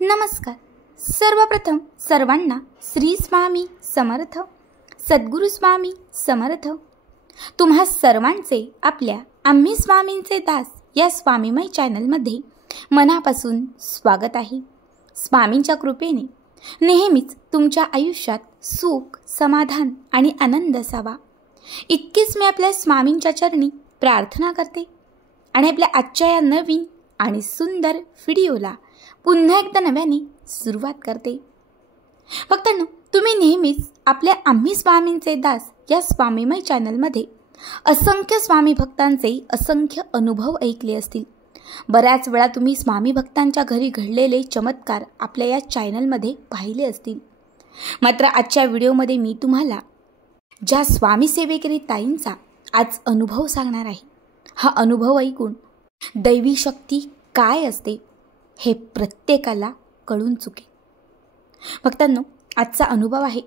नमस्कार. सर्वप्रथम सर्वांना श्री स्वामी समर्थ, सद्गुरू स्वामी समर्थ. तुम्हा सर्वांचे आपल्या आम्ही स्वामींचे दास या स्वामीमय चॅनलमध्ये मनापासून स्वागत आहे. स्वामींच्या कृपेने नेहमीच तुमच्या आयुष्यात सुख, समाधान आणि आनंद असावा इतकीच मी आपल्या स्वामींच्या चरणी प्रार्थना करते आणि आपल्या आजच्या या नवीन आणि सुंदर व्हिडिओला पुन्हा एकदा नव्याने सुरुवात करते. भक्तांनो, तुम्ही नेहमीच आपल्या आम्ही स्वामींचे दास या स्वामीमय चॅनलमध्ये असंख्य स्वामी भक्तांचे असंख्य अनुभव ऐकले असतील. बऱ्याच वेळा तुम्ही स्वामी भक्तांच्या घरी घडलेले चमत्कार आपल्या या चॅनलमध्ये पाहिले असतील. मात्र आजच्या व्हिडिओमध्ये मी तुम्हाला ज्या स्वामी सेवेकरी ताईंचा आज अनुभव सांगणार आहे, हा अनुभव ऐकून दैवी शक्ती काय असते हे प्रत्येकाला कळून चुकेल. भक्तांनो, आजचा अनुभव आहे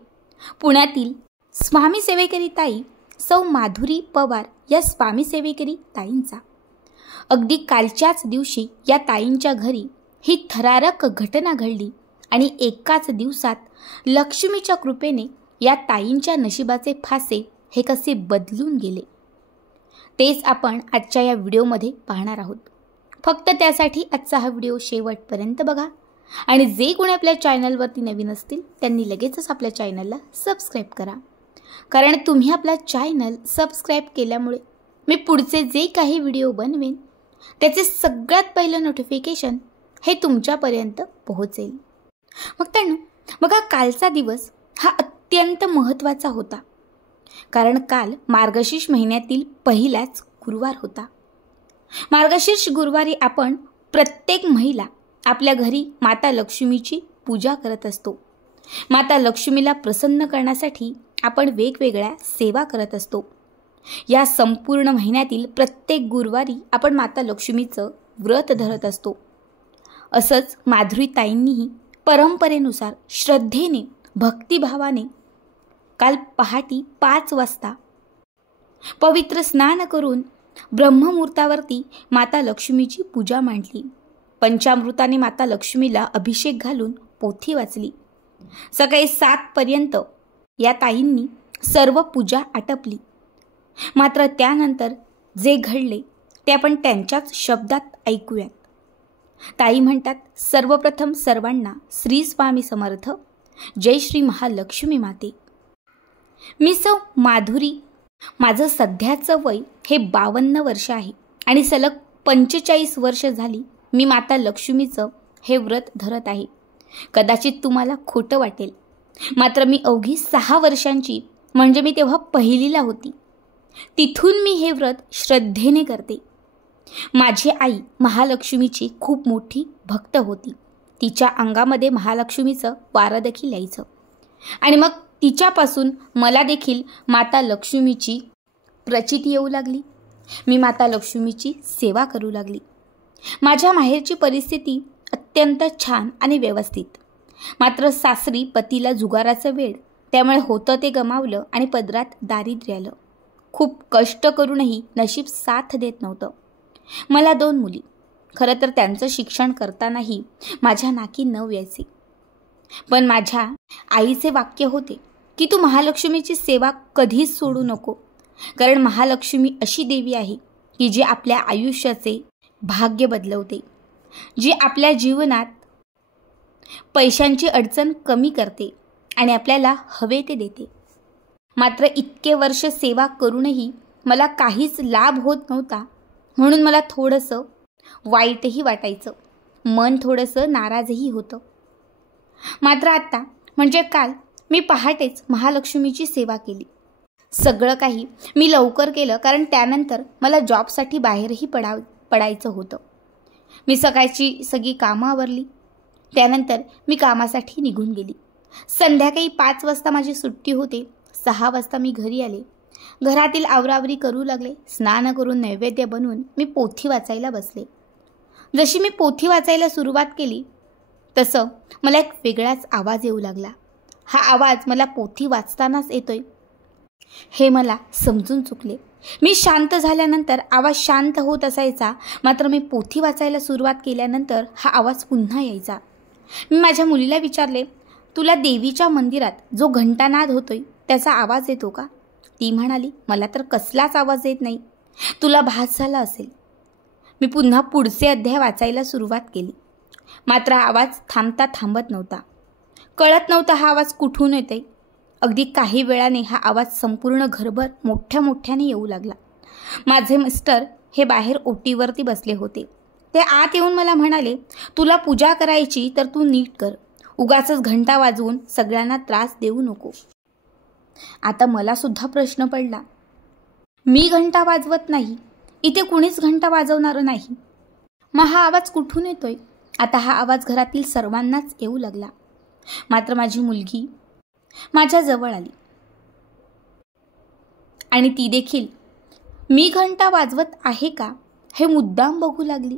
पुण्यातील स्वामी सेवेकरी ताई सौ माधुरी पवार या स्वामी सेवेकरी ताईंचा. अगदी कालच्याच दिवशी या ताईंच्या घरी ही थरारक घटना घडली आणि एकाच दिवसात लक्ष्मीच्या कृपेने या ताईंच्या नशिबाचे फासे हे कसे बदलून गेले तेच आपण आजच्या या व्हिडिओमध्ये पाहणार आहोत. फक्त त्यासाठी आजचा हा व्हिडिओ शेवटपर्यंत बघा आणि जे कोणी आपल्या चॅनलवरती नवीन असतील त्यांनी लगेचच आपल्या चॅनलला सबस्क्राईब करा. कारण तुम्ही आपला चॅनल सबस्क्राईब केल्यामुळे मी पुढचे जे काही व्हिडिओ बनवेन त्याचे सगळ्यात पहिलं नोटिफिकेशन हे तुमच्यापर्यंत पोहोचेल. भक्तांनो, बघा, कालचा दिवस हा अत्यंत महत्त्वाचा होता. कारण काल मार्गशीर्ष महिन्यातील पहिलाच गुरुवार होता. मार्गशीर्ष गुरुवारी आपण प्रत्येक महिला आपल्या घरी माता लक्ष्मीची पूजा करत असतो. माता लक्ष्मीला प्रसन्न करण्यासाठी आपण वेगवेगळ्या सेवा करत असतो. या संपूर्ण महिन्यातील प्रत्येक गुरुवारी आपण माता लक्ष्मीचं व्रत धरत असतो. असंच माधुरीताईंनीही परंपरेनुसार श्रद्धेने, भक्तिभावाने काल पहाटे 5 वाजता पवित्र स्नान करून ब्रह्ममुहूर्तावरती माता लक्ष्मीची पूजा मांडली. पंचामृताने माता लक्ष्मीला अभिषेक घालून पोथी वाचली. सकाळी 7 पर्यंत या ताईंनी सर्व पूजा आटपली. मात्र त्यानंतर जे घडले ते आपण त्यांच्याच शब्दात ऐकूयात. ताई म्हणतात, सर्वप्रथम सर्वांना श्री स्वामी समर्थ. जय श्री महालक्ष्मी माते. मी सौ माधुरी. माझं सध्याचं वय हे 52 वर्ष आहे आणि सलग 45 वर्ष झाली मी माता लक्ष्मीचं हे व्रत धरत आहे. कदाचित तुम्हाला खोटं वाटेल, मात्र मी अवघी 6 वर्षांची म्हणजे मी तेव्हा पहिलीला होती. तिथून मी हे व्रत श्रद्धेने करते. माझी आई महालक्ष्मीची खूप मोठी भक्त होती. तिच्या अंगामध्ये महालक्ष्मीचं वारं देखील यायचं आणि मग तिच्यापासून मला देखील माता लक्ष्मीची प्रचिती येऊ लागली. मी माता लक्ष्मीची सेवा करू लागली. माझ्या माहेरची परिस्थिती अत्यंत छान आणि व्यवस्थित. मात्र सासरी पतीला जुगाराचं वेड, त्यामुळे होतं ते गमावलं आणि पदरात दारिद्र्य आलं. खूप कष्ट करूनही नशीब साथ देत नव्हतं. मला 2 मुली. खरं तर त्यांचं शिक्षण करतानाही माझ्या नाकी नव यायचे. पण माझ्या आईचे वाक्य होते की तू महालक्ष्मीची सेवा कधीच सोडू नको. कारण महालक्ष्मी अशी देवी आहे की जी आपल्या आयुष्याचे भाग्य बदलवते, जी आपल्या जीवनात पैशांची अडचण कमी करते आणि आपल्याला हवे ते देते. मात्र इतके वर्ष सेवा करूनही मला काहीच लाभ होत नव्हता, म्हणून मला थोडंसं वाईटही वाटायचं. मन थोडंसं नाराजही होतं. मात्र आता म्हणजे काल मी पहाटेच महालक्ष्मीची सेवा केली. सगळं काही मी लवकर केलं कारण त्यानंतर मला जॉबसाठी बाहेरही पडायचं होतं. मी सकाळची सगळी कामं आवरली. त्यानंतर मी कामासाठी निघून गेली. संध्याकाळी 5 वाजता माझी सुट्टी होते. 6 वाजता मी घरी आले. घरातील आवरावरी करू लागले. स्नान करून नैवेद्य बनवून मी पोथी वाचायला बसले. जशी मी पोथी वाचायला सुरुवात केली तसं मला एक वेगळाच आवाज येऊ लागला. हा आवाज मला पोथी वाचतानाच येतोय हे मला समजून चुकले. मी शांत झाल्यानंतर आवाज शांत होत असायचा, मात्र मी पोथी वाचायला सुरुवात केल्यानंतर हा आवाज पुन्हा यायचा. मी माझ्या मुलीला विचारले, तुला देवीच्या मंदिरात जो घंटानाद होतोय त्याचा आवाज येतो का? ती म्हणाली, मला तर कसलाच आवाज येत नाही. तुला भास झाला असेल. मी पुन्हा पुढचे अध्याय वाचायला सुरुवात केली. मात्र आवाज थांबता थांबत नव्हता. कळत नव्हता हा आवाज कुठून येतोय. अगदी काही वेळाने हा आवाज संपूर्ण घरभर मोठ्या मोठ्याने येऊ लागला. माझे मिस्टर हे बाहेर ओटीवरती बसले होते. ते आत येऊन मला म्हणाले, तुला पूजा करायची तर तू नीट कर. उगाचच घंटा वाजवून सगळ्यांना त्रास देऊ नको. आता मला सुद्धा प्रश्न पडला. मी घंटा वाजवत नाही, इथे कुणीच घंटा वाजवणारं नाही. मग हा आवाज कुठून येतोय? आता हा आवाज घरातील सर्वांनाच येऊ लागला. मात्र माझी मुलगी माझ्या जवळ आली आणि ती देखील मी घंटा वाजवत आहे का हे मुद्दाम बघू लागली.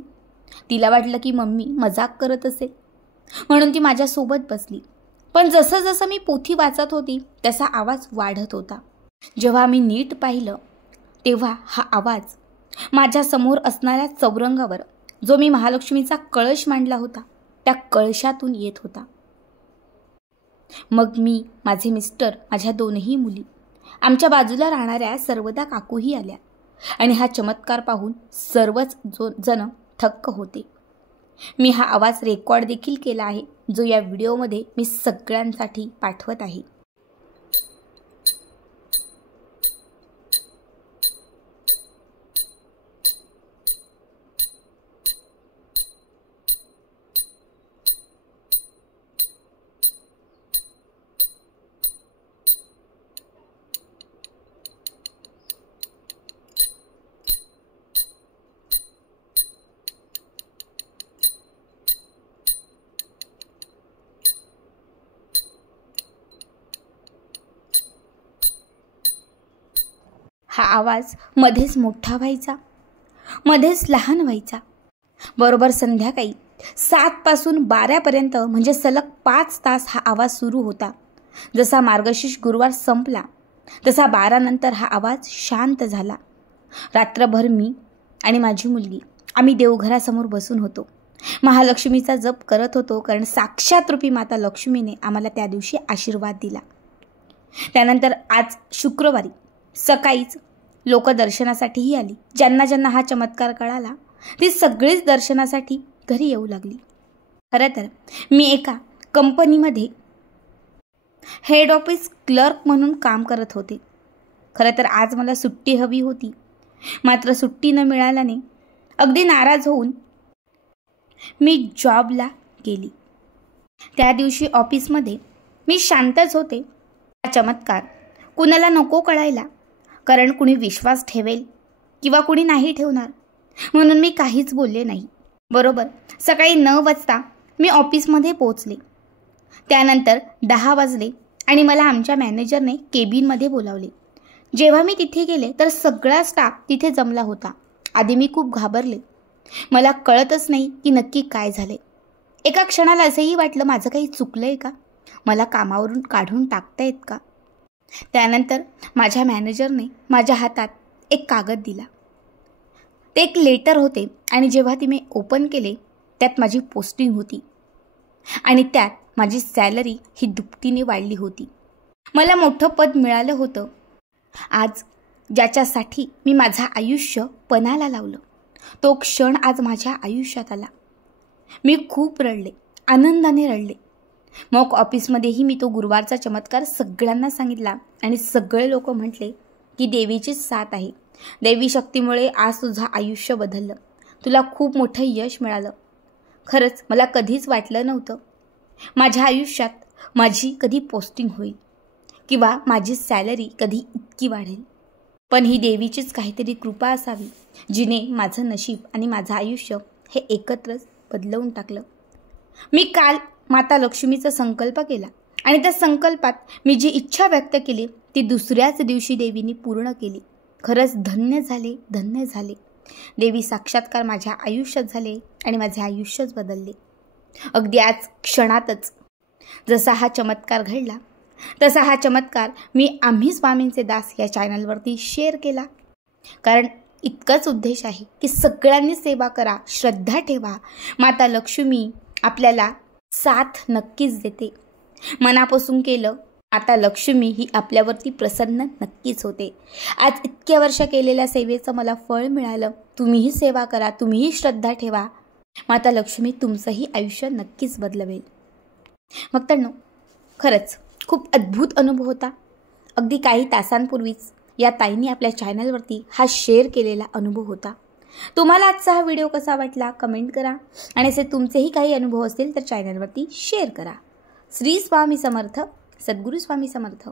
तिला वाटलं की मम्मी मजाक करत असेल म्हणून ती माझ्यासोबत बसली. पण जसं जसं मी पोथी वाचत होती तसा आवाज वाढत होता. जेव्हा मी नीट पाहिलं तेव्हा हा आवाज माझ्यासमोर असणाऱ्या चौरंगावर जो मी महालक्ष्मीचा कळश मांडला होता त्या कळशातून येत होता. मग मी, माझे मिस्टर, माझ्या दोनही मुली, आमच्या बाजूला राहणाऱ्या सर्वदा काकूही आल्या आणि हा चमत्कार पाहून सर्वच जण थक्क होते. मी हा आवाज रेकॉर्ड देखील केला आहे, जो या व्हिडिओमध्ये मी सगळ्यांसाठी पाठवत आहे. हा आवाज मध्येच मोठा व्हायचा, मध्येच लहान व्हायचा. बरोबर संध्याकाळी 7 पासून 12 पर्यंत म्हणजे सलग 5 तास हा आवाज सुरू होता. जसा मार्गशीर्ष गुरुवार संपला तसा 12 नंतर हा आवाज शांत झाला. रात्रभर मी आणि माझी मुलगी आम्ही देवघरासमोर बसून होतो. महालक्ष्मीचा जप करत होतो, कारण साक्षात रूपी माता लक्ष्मीने आम्हाला त्या दिवशी आशीर्वाद दिला. त्यानंतर आज शुक्रवारी सकाळीच लोक दर्शनासाठीही आली. ज्यांना ज्यांना हा चमत्कार कळाला ती सगळीच दर्शनासाठी घरी येऊ लागली. खरं तर मी एका कंपनीमध्ये हेड ऑफिस क्लर्क म्हणून काम करत होते. खरं तर आज मला सुट्टी हवी होती, मात्र सुट्टी न मिळाल्याने अगदी नाराज होऊन मी जॉबला गेली. त्या दिवशी ऑफिसमध्ये मी शांतच होते. हा चमत्कार कुणाला नको कळायला, कारण कुणी विश्वास ठेवेल किंवा कुणी नाही ठेवणार, म्हणून मी काहीच बोलले नाही. बरोबर सकाळी 9 वाजता मी ऑफिसमध्ये पोहोचले. त्यानंतर 10 वाजले आणि मला आमच्या मॅनेजरने केबिनमध्ये बोलावले. जेव्हा मी तिथे गेले तर सगळा स्टाफ तिथे जमला होता. आधी मी खूप घाबरले. मला कळतच नाही की नक्की काय झाले. एका क्षणाला असंही वाटलं माझं काही चुकलंय का, मला कामावरून काढून टाकतायत का. त्यानंतर माझ्या मॅनेजरने माझ्या हातात एक कागद दिला. ते एक लेटर होते आणि जेव्हा ती मी ओपन केले त्यात माझी पोस्टिंग होती आणि त्यात माझी सॅलरी ही दुपटीने वाढली होती. मला मोठं पद मिळालं होतं. आज ज्याच्यासाठी मी माझं आयुष्य पणाला लावलं तो क्षण आज माझ्या आयुष्यात आला. मी खूप रडले, आनंदाने रडले. मग ऑफिसमध्येही मी तो गुरुवारचा चमत्कार सगळ्यांना सांगितला आणि सगळे लोक म्हटले की देवीचीच साथ आहे. देवी शक्तीमुळे आज तुझं आयुष्य बदललं, तुला खूप मोठं यश मिळालं. खरंच मला कधीच वाटलं नव्हतं माझ्या आयुष्यात माझी कधी पोस्टिंग होईल किंवा माझी सॅलरी कधी इतकी वाढेल. पण ही देवीचीच काहीतरी कृपा असावी जिने माझं नशीब आणि माझं आयुष्य हे एकत्रच बदलवून टाकलं. मी काल माता लक्ष्मीचा संकल्प केला आणि त्या संकल्पात मी जी इच्छा व्यक्त केली ती दुसऱ्याच दिवशी देवीने पूर्ण केली. खरंच धन्य झाले, धन्य झाले. देवी साक्षात्कार माझ्या आयुष्यात झाले आणि माझे आयुष्यच बदलले. अगदी आज क्षणातच जसा हा चमत्कार घडला तसा हा चमत्कार मी आम्ही स्वामींचे दास या चॅनलवरती शेअर केला. कारण इतकाच उद्देश आहे की सगळ्यांनी सेवा करा, श्रद्धा ठेवा. माता लक्ष्मी आपल्याला साथ नक्कीच देते. मनापासून केलं आता लक्ष्मी ही आपल्यावरती प्रसन्न नक्कीच होते. आज इतक्या वर्ष केलेल्या सेवेचं मला फळ मिळालं. तुम्हीही सेवा करा, तुम्हीही श्रद्धा ठेवा. माता लक्ष्मी तुमचंही आयुष्य नक्कीच बदलवेल. भक्तांनो, खरंच खूप अद्भुत अनुभव होता. अगदी काही तासांपूर्वीच या ताईंनी आपल्या चॅनलवरती हा शेअर केलेला अनुभव होता. तुम्हाला आजचा हा व्हिडिओ कसा वाटला कमेंट करा आणि असे तुमचेही काही अनुभव असतील तर चॅनलवरती शेअर करा. श्री स्वामी समर्थ, सद्गुरू स्वामी समर्थ.